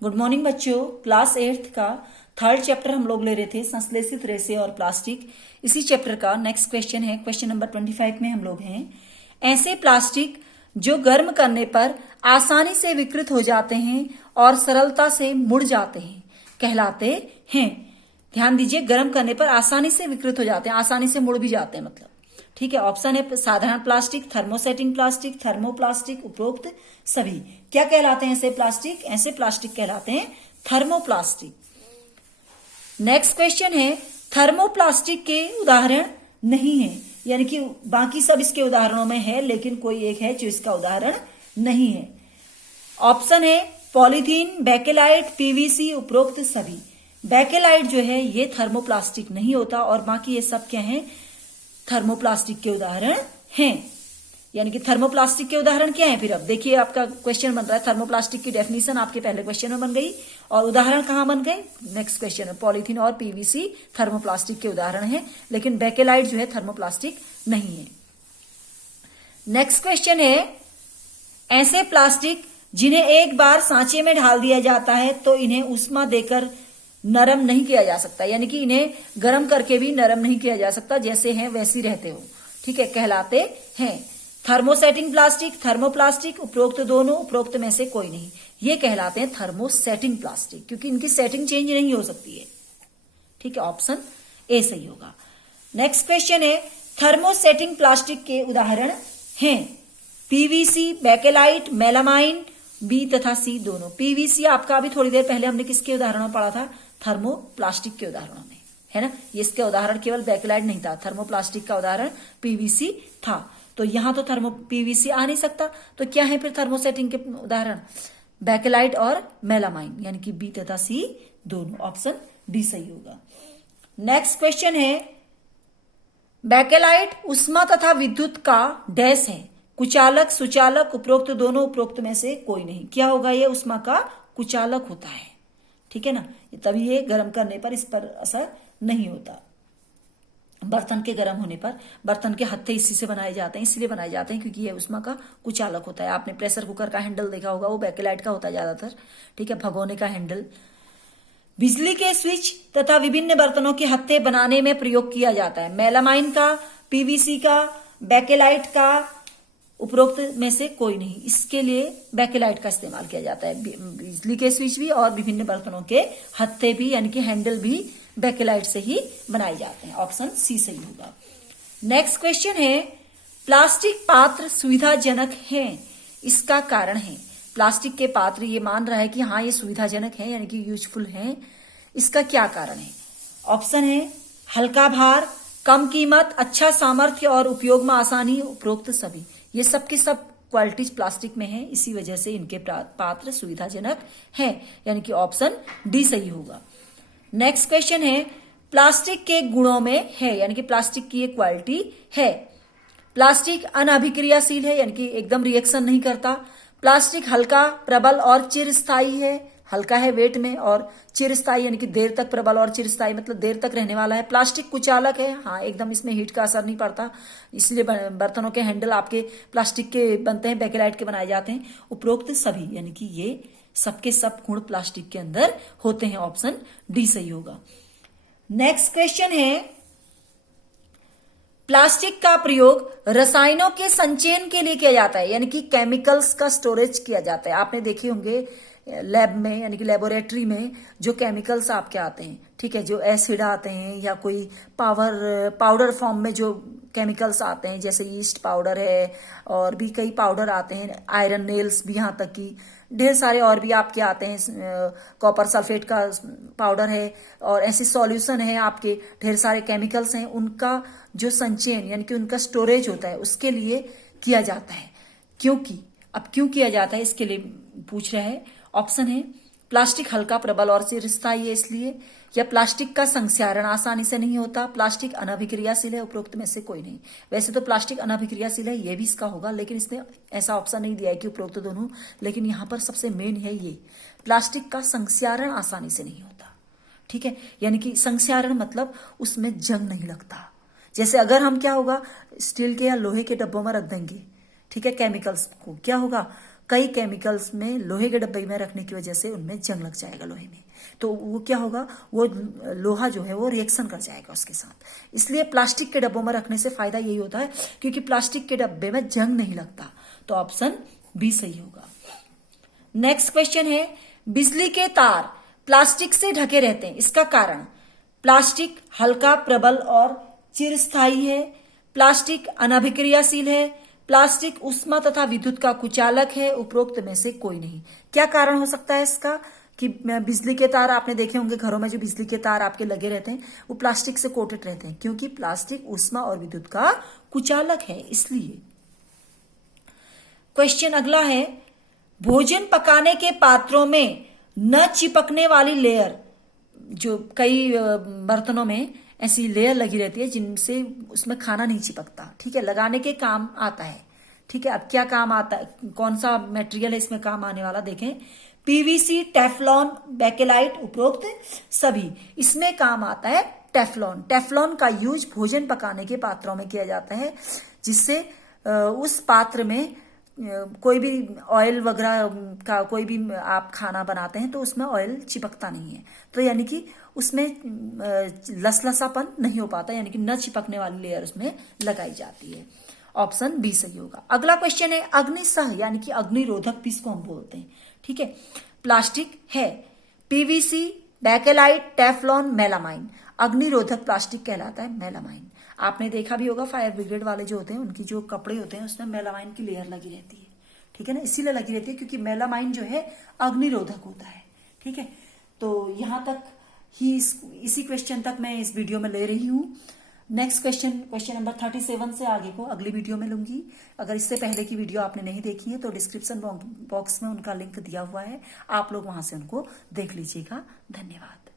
Good morning बच्चों। Class 8th का third chapter हम लोग ले रहे थे, संश्लेषित रेसे और प्लास्टिक। इसी चैप्टर का नेक्स्ट क्वेश्चन है, क्वेश्चन नंबर 25 में हम लोग हैं। ऐसे प्लास्टिक जो गर्म करने पर आसानी से विकृत हो जाते हैं और सरलता से मुड़ जाते हैं कहलाते हैं। ध्यान दीजिए, गर्म करने पर आसानी से विकृत हो जाते हैं, आसानी से मुड़ भी जाते हैं मतलब। ठीक है, ऑप्शन है साधारण प्लास्टिक, थर्मोसेटिंग प्लास्टिक, थर्मोप्लास्टिक, उपरोक्त सभी। क्या कहलाते हैं ऐसे प्लास्टिक? ऐसे प्लास्टिक कहलाते हैं थर्मोप्लास्टिक। नेक्स्ट क्वेश्चन है, थर्मोप्लास्टिक के उदाहरण नहीं है, यानी कि बाकी सब इसके उदाहरणों में है लेकिन कोई एक है जो इसका उदाहरण नहीं है। ऑप्शन है पॉलीथीन, बेकेलाइट, पीवीसी, उपरोक्त सभी। बेकेलाइट जो है ये थर्मोप्लास्टिक नहीं होता और बाकी ये सब क्या है? थर्मोप्लास्टिक के उदाहरण हैं। यानी कि थर्मोप्लास्टिक के उदाहरण क्या है? फिर अब देखिए, आपका क्वेश्चन बन रहा है, थर्मोप्लास्टिक की डेफिनेशन आपके पहले क्वेश्चन में बन गई और उदाहरण कहां बन गए? नेक्स्ट क्वेश्चन में। पॉलीथीन और पीवीसी थर्मोप्लास्टिक के उदाहरण है, लेकिन बेकेलाइट जो है थर्मोप्लास्टिक नहीं है। नेक्स्ट क्वेश्चन है, ऐसे प्लास्टिक जिन्हें एक बार सांचे में ढाल दिया जाता है तो इन्हें ऊष्मा देकर नरम नहीं किया जा सकता, यानी कि इन्हें गर्म करके भी नरम नहीं किया जा सकता, जैसे हैं वैसी रहते हो। ठीक है, कहलाते हैं थर्मोसेटिंग प्लास्टिक, थर्मोप्लास्टिक, उपरोक्त दोनों, उपरोक्त में से कोई नहीं। ये कहलाते हैं थर्मोसेटिंग प्लास्टिक, क्योंकि इनकी सेटिंग चेंज नहीं हो सकती है। ठीक है, ऑप्शन ए सही होगा। नेक्स्ट क्वेश्चन है, थर्मोसेटिंग प्लास्टिक के उदाहरण हैं पीवीसी, बेकेलाइट, मेलामाइन, बी तथा सी दोनों। पीवीसी आपका अभी थोड़ी देर पहले हमने किसके उदाहरणों में पढ़ा था? थर्मोप्लास्टिक के उदाहरणों में, है ना। ये इसका उदाहरण केवल बेकेलाइट नहीं था, थर्मोप्लास्टिक का उदाहरण पीवीसी था। तो यहां तो थर्मो पीवीसी आ नहीं सकता, तो क्या है फिर थर्मोसेटिंग के उदाहरण? बेकेलाइट और मेलामाइन, यानी कि बी तथा सी दोनों। ऑप्शन डी सही होगा। नेक्स्ट क्वेश्चन है, बेकेलाइट उष्मा तथा विद्युत का डैश है, कुचालक, सुचालक, उपरोक्त दोनों, उपरोक्त में से कोई नहीं। क्या होगा? ये उष्मा का कुचालक होता है। ठीक है ना, तभी ये गर्म करने पर इस पर असर नहीं होता। बर्तन के गर्म होने पर, बर्तन के हत्थे इसी से बनाए जाते हैं, इसलिए बनाए जाते हैं क्योंकि ये उष्मा का कुचालक होता है। आपने प्रेशर कुकर का हैंडल देखा होगा, वो बेकेलाइट का होता है ज्यादातर। ठीक है, भगोने का हैंडल। बिजली के स्विच तथा विभिन्न बर्तनों के हत्थे बनाने में प्रयोग किया जाता है। मेलामाइन का, पीवीसी का, बेकेलाइट का, उपरोक्त में से कोई नहीं। इसके लिए बेकेलाइट का इस्तेमाल किया जाता है। बिजली के स्विच भी और विभिन्न बर्तनों के हत्थे भी, यानी कि हैंडल भी बेकेलाइट से ही बनाए जाते हैं। ऑप्शन सी सही होगा। नेक्स्ट क्वेश्चन है, प्लास्टिक पात्र सुविधाजनक हैं, इसका कारण है। प्लास्टिक के पात्र ये मान रहा है कि हाँ ये सुविधाजनक है, यानी कि यूजफुल है। इसका क्या कारण है? ऑप्शन है हल्का भार, कम कीमत, अच्छा सामर्थ्य और उपयोग में आसानी, उपरोक्त सभी। ये सब के सब क्वालिटीज प्लास्टिक में है, इसी वजह से इनके पात्र सुविधाजनक है, यानी कि ऑप्शन डी सही होगा। नेक्स्ट क्वेश्चन है, प्लास्टिक के गुणों में है, यानी कि प्लास्टिक की एक क्वालिटी है। प्लास्टिक अनाभिक्रियाशील है, यानी कि एकदम रिएक्शन नहीं करता। प्लास्टिक हल्का, प्रबल और चिरस्थायी है। हल्का है वेट में और चिरस्थायी, यानी कि देर तक प्रबल और चिरस्थायी मतलब देर तक रहने वाला है। प्लास्टिक कुचालक है, हाँ एकदम इसमें हीट का असर नहीं पड़ता, इसलिए बर्तनों के हैंडल आपके प्लास्टिक के बनते हैं, बेकेलाइट के बनाए जाते हैं। उपरोक्त सभी, यानी कि ये सबके सब गुण प्लास्टिक के अंदर होते हैं। ऑप्शन डी सही होगा। नेक्स्ट क्वेश्चन है, प्लास्टिक का प्रयोग रसायनों के संचयन के लिए किया जाता है, यानी कि केमिकल्स का स्टोरेज किया जाता है। आपने देखे होंगे लैब में, यानी कि लेबोरेटरी में जो केमिकल्स आपके आते हैं, ठीक है, जो एसिड आते हैं या कोई पाउडर फॉर्म में जो केमिकल्स आते हैं, जैसे ईस्ट पाउडर है और भी कई पाउडर आते हैं, आयरन नेल्स भी, यहाँ तक कि ढेर सारे और भी आपके आते हैं। कॉपर सल्फेट का पाउडर है और ऐसे सॉल्यूशन है आपके, ढेर सारे केमिकल्स हैं, उनका जो संचयन यानी कि उनका स्टोरेज होता है, उसके लिए किया जाता है। क्योंकि अब क्यों किया जाता है इसके लिए पूछ रहा है। ऑप्शन है प्लास्टिक हल्का, प्रबल और चिरस्थायी है इसलिए, या प्लास्टिक का संक्षारण आसानी से नहीं होता, प्लास्टिक अनाभिक्रियाशील है, उपरोक्त में से कोई नहीं। वैसे तो प्लास्टिक अनाभिक्रियाशील है, ये भी इसका होगा, लेकिन इसने ऐसा ऑप्शन नहीं दिया है कि उपरोक्त दोनों, लेकिन यहां पर सबसे मेन है ये, प्लास्टिक का संक्षारण आसानी से नहीं होता। ठीक है, यानी कि संक्षारण मतलब उसमें जंग नहीं लगता। जैसे अगर हम क्या होगा, स्टील के या लोहे के डब्बों में रख देंगे, ठीक है, केमिकल्स को, क्या होगा, कई केमिकल्स में लोहे के डब्बे में रखने की वजह से उनमें जंग लग जाएगा लोहे में, तो वो क्या होगा, वो लोहा जो है वो रिएक्शन कर जाएगा उसके साथ। इसलिए प्लास्टिक के डब्बों में रखने से फायदा यही होता है क्योंकि प्लास्टिक के डब्बे में जंग नहीं लगता। तो ऑप्शन बी सही होगा। नेक्स्ट क्वेश्चन है, बिजली के तार प्लास्टिक से ढके रहते हैं, इसका कारण? प्लास्टिक हल्का, प्रबल और चिरस्थायी है, प्लास्टिक अनाभिक्रियाशील है, प्लास्टिक ऊष्मा तथा विद्युत का कुचालक है, उपरोक्त में से कोई नहीं। क्या कारण हो सकता है इसका कि बिजली के तार आपने देखे होंगे घरों में, जो बिजली के तार आपके लगे रहते हैं वो प्लास्टिक से कोटेड रहते हैं क्योंकि प्लास्टिक ऊष्मा और विद्युत का कुचालक है, इसलिए। क्वेश्चन अगला है, भोजन पकाने के पात्रों में न चिपकने वाली लेयर, जो कई बर्तनों में ऐसी लेयर लगी रहती है जिनसे उसमें खाना नहीं चिपकता, ठीक है, लगाने के काम आता है, ठीक है। अब क्या काम आता है, कौन सा मटेरियल है इसमें काम आने वाला, देखें, पीवीसी, टेफ्लॉन, बेकेलाइट, उपरोक्त सभी। इसमें काम आता है टेफ्लॉन। टेफ्लॉन का यूज भोजन पकाने के पात्रों में किया जाता है जिससे उस पात्र में कोई भी ऑयल वगैरह का कोई भी आप खाना बनाते हैं तो उसमें ऑयल चिपकता नहीं है, तो यानी कि उसमें लसलसापन नहीं हो पाता, यानी कि न चिपकने वाली लेयर उसमें लगाई जाती है। ऑप्शन बी सही होगा। अगला क्वेश्चन है, अग्निसह यानी कि अग्निरोधक किसको हम बोलते हैं, ठीक है। प्लास्टिक है पीवीसी, बेकेलाइट, टेफ्लॉन, मेलामाइन। अग्निरोधक प्लास्टिक कहलाता है मेलामाइन। आपने देखा भी होगा फायर ब्रिगेड वाले जो होते हैं उनकी जो कपड़े होते हैं उसमें मेलामाइन की लेयर लगी रहती है, ठीक है ना, इसीलिए लगी रहती है क्योंकि मेलामाइन जो है अग्निरोधक होता है, ठीक है। तो यहां तक ही इसी क्वेश्चन तक मैं इस वीडियो में ले रही हूं। नेक्स्ट क्वेश्चन नंबर 37 से आगे को अगली वीडियो में लूंगी। अगर इससे पहले की वीडियो आपने नहीं देखी है तो डिस्क्रिप्शन बॉक्स में उनका लिंक दिया हुआ है, आप लोग वहां से उनको देख लीजिएगा। धन्यवाद।